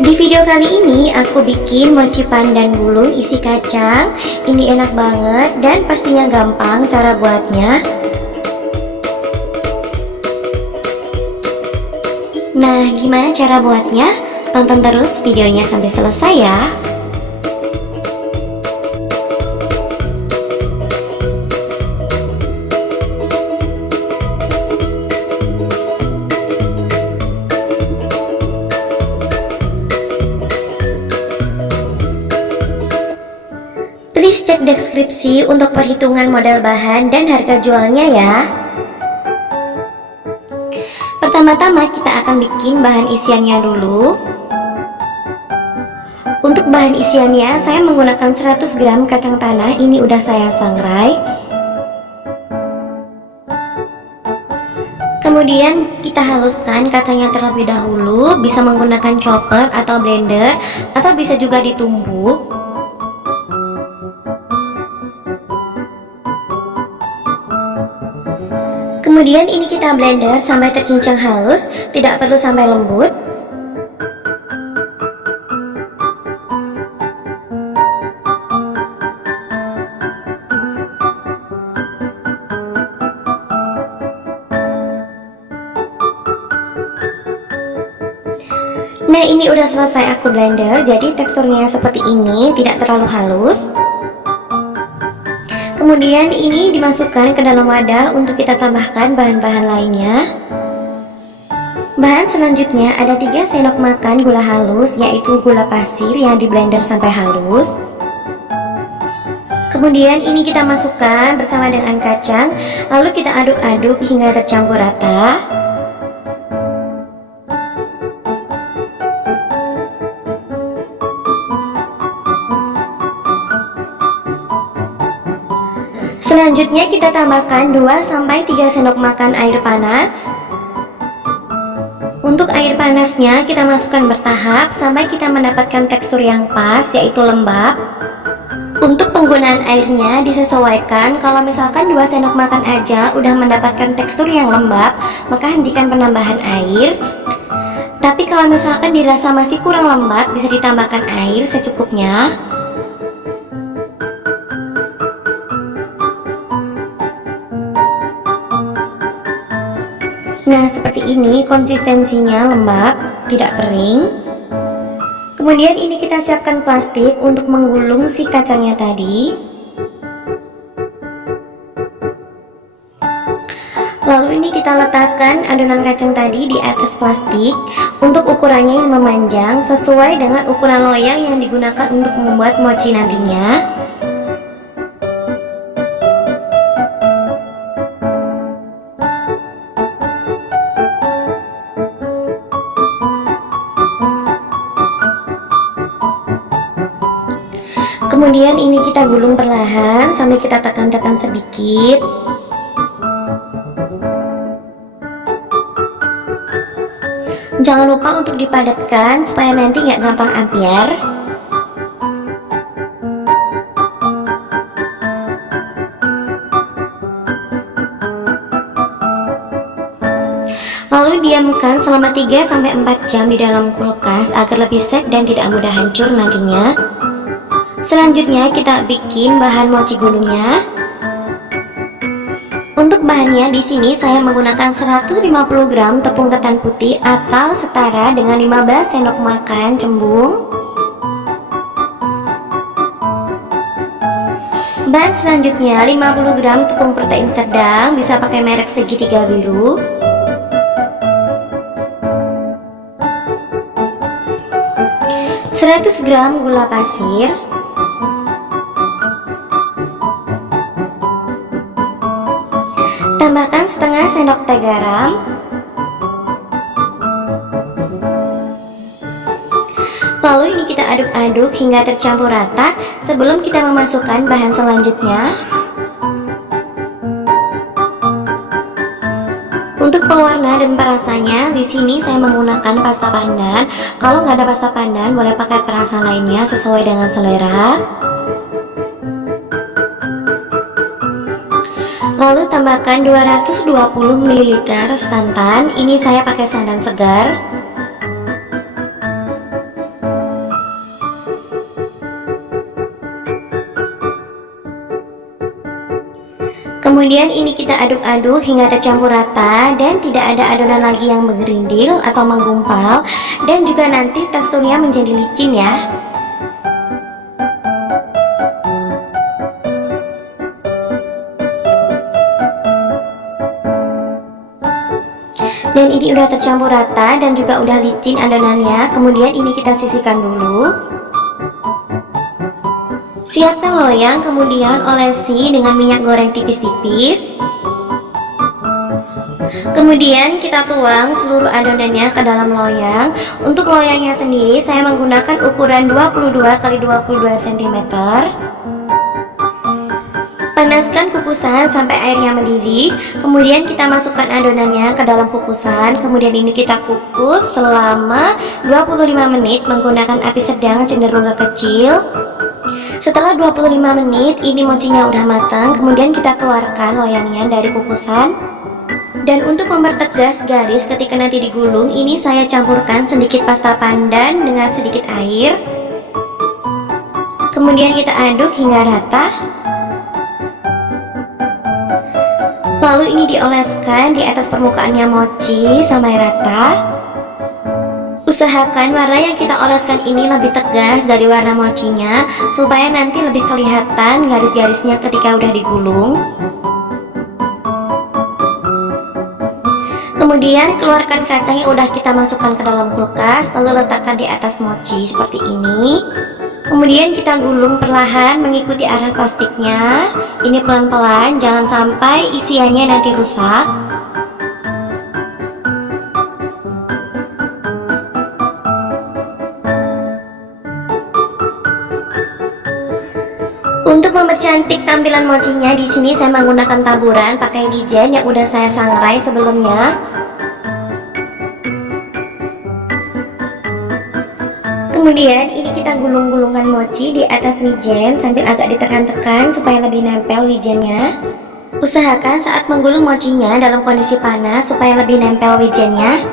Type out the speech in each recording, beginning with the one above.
Di video kali ini aku bikin mochi pandan gulung isi kacang. Ini enak banget dan pastinya gampang cara buatnya. Nah, gimana cara buatnya? Tonton terus videonya sampai selesai ya. Please cek deskripsi untuk perhitungan modal bahan dan harga jualnya ya. Pertama-tama kita akan bikin bahan isiannya dulu. Untuk bahan isiannya saya menggunakan 100 gram kacang tanah, ini udah saya sangrai. Kemudian kita haluskan kacangnya terlebih dahulu, bisa menggunakan chopper atau blender atau bisa juga ditumbuk. Kemudian ini kita blender sampai tercincang halus, tidak perlu sampai lembut. Nah, ini udah selesai aku blender, jadi teksturnya seperti ini, tidak terlalu halus. Kemudian ini dimasukkan ke dalam wadah untuk kita tambahkan bahan-bahan lainnya. Bahan selanjutnya ada 3 sendok makan gula halus, yaitu gula pasir yang di blender sampai halus. Kemudian ini kita masukkan bersama dengan kacang, lalu kita aduk-aduk hingga tercampur rata. Selanjutnya kita tambahkan 2-3 sendok makan air panas. Untuk air panasnya kita masukkan bertahap sampai kita mendapatkan tekstur yang pas, yaitu lembab. Untuk penggunaan airnya disesuaikan, kalau misalkan 2 sendok makan aja udah mendapatkan tekstur yang lembab, maka hentikan penambahan air. Tapi kalau misalkan dirasa masih kurang lembab, bisa ditambahkan air secukupnya. Nah, seperti ini konsistensinya lembab, tidak kering. Kemudian ini kita siapkan plastik untuk menggulung si kacangnya tadi. Lalu ini kita letakkan adonan kacang tadi di atas plastik. Untuk ukurannya yang memanjang sesuai dengan ukuran loyang yang digunakan untuk membuat mochi nantinya. Kemudian ini kita gulung perlahan sambil kita tekan-tekan sedikit. Jangan lupa untuk dipadatkan supaya nanti nggak gampang ampiar. Lalu diamkan selama 3-4 jam di dalam kulkas agar lebih set dan tidak mudah hancur nantinya. Selanjutnya kita bikin bahan mochi gulungnya. Untuk bahannya di sini saya menggunakan 150 gram tepung ketan putih atau setara dengan 15 sendok makan cembung. Bahan selanjutnya 50 gram tepung protein sedang, bisa pakai merek segitiga biru. Seratus gram gula pasir. Tambahkan setengah sendok teh garam. Lalu ini kita aduk-aduk hingga tercampur rata sebelum kita memasukkan bahan selanjutnya. Untuk pewarna dan perasanya di sini saya menggunakan pasta pandan. Kalau nggak ada pasta pandan boleh pakai perasa lainnya sesuai dengan selera. Lalu tambahkan 220 ml santan. Ini saya pakai santan segar. Kemudian ini kita aduk-aduk hingga tercampur rata dan tidak ada adonan lagi yang menggerindil atau menggumpal, dan juga nanti teksturnya menjadi licin ya. Dan ini udah tercampur rata dan juga udah licin adonannya. Kemudian ini kita sisihkan dulu. Siapkan loyang, kemudian olesi dengan minyak goreng tipis-tipis. Kemudian kita tuang seluruh adonannya ke dalam loyang. Untuk loyangnya sendiri saya menggunakan ukuran 22 x 22 cm. Panaskan kukusan sampai airnya mendidih. Kemudian kita masukkan adonannya ke dalam kukusan. Kemudian ini kita kukus selama 25 menit menggunakan api sedang cenderung ke kecil. Setelah 25 menit ini mochinya udah matang. Kemudian kita keluarkan loyangnya dari kukusan. Dan untuk mempertegas garis ketika nanti digulung, ini saya campurkan sedikit pasta pandan dengan sedikit air. Kemudian kita aduk hingga rata. Lalu ini dioleskan di atas permukaannya mochi sampai rata. Usahakan warna yang kita oleskan ini lebih tegas dari warna mochinya, supaya nanti lebih kelihatan garis-garisnya ketika udah digulung. Kemudian keluarkan kacang yang udah kita masukkan ke dalam kulkas, lalu letakkan di atas mochi seperti ini. Kemudian kita gulung perlahan mengikuti arah plastiknya. Ini pelan-pelan, jangan sampai isiannya nanti rusak. Untuk mempercantik tampilan mochinya, di sini saya menggunakan taburan pakai wijen yang udah saya sangrai sebelumnya. Kemudian ini kita gulung-gulungkan mochi di atas wijen sambil agak ditekan-tekan supaya lebih nempel wijennya. Usahakan saat menggulung mochinya dalam kondisi panas supaya lebih nempel wijennya.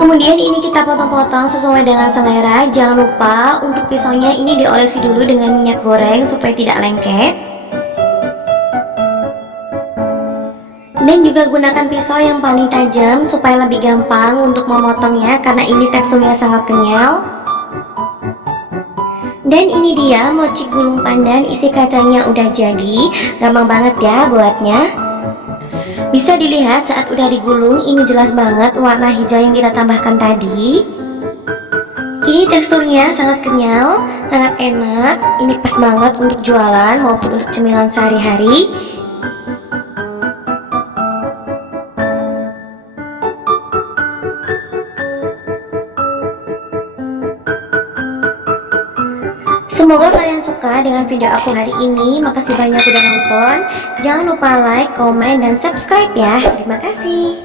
Kemudian ini kita potong-potong sesuai dengan selera. Jangan lupa untuk pisaunya ini diolesi dulu dengan minyak goreng supaya tidak lengket. Dan juga gunakan pisau yang paling tajam supaya lebih gampang untuk memotongnya karena ini teksturnya sangat kenyal. Dan ini dia mochi gulung pandan isi kacangnya udah jadi. Gampang banget ya buatnya. Bisa dilihat saat udah digulung, ini jelas banget warna hijau yang kita tambahkan tadi. Ini teksturnya sangat kenyal, sangat enak. Ini pas banget untuk jualan maupun untuk cemilan sehari-hari. Semoga kalian suka dengan video aku hari ini. Makasih banyak udah nonton. Jangan lupa like, komen, dan subscribe ya. Terima kasih.